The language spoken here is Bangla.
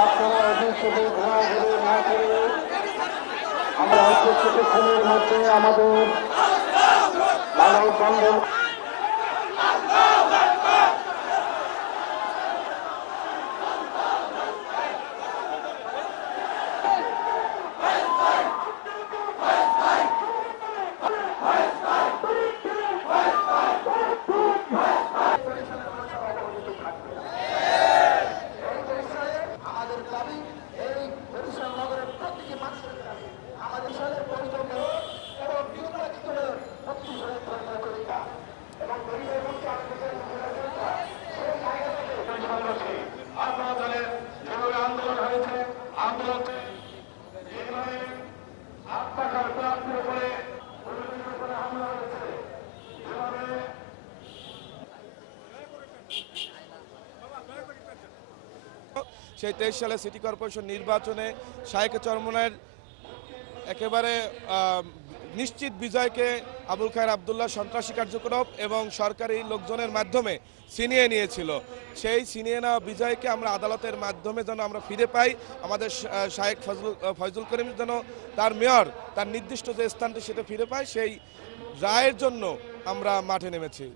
আপনারা ওদের সাথে ঘোরাঘুরি না করে আমরা হচ্ছে কিছুক্ষণের মধ্যে আমাদের মানব বন্ধন সেই তেইশ সালে সিটি কর্পোরেশন নির্বাচনে শাহেক চরমনের একেবারে নিশ্চিত বিজয়কে আবুল খায়ের আবদুল্লাহ সন্ত্রাসী কার্যকলাপ এবং সরকারি লোকজনের মাধ্যমে ছিনিয়ে নিয়েছিল। সেই ছিনিয়ে নেওয়া বিজয়কে আমরা আদালতের মাধ্যমে যেন আমরা ফিরে পাই, আমাদের শাহেক ফজলুল, ফয়জুল করিম যেন তার মেয়র, তার নির্দিষ্ট যে স্থানটি সেটা ফিরে পায়, সেই রায়ের জন্য আমরা মাঠে নেমেছি।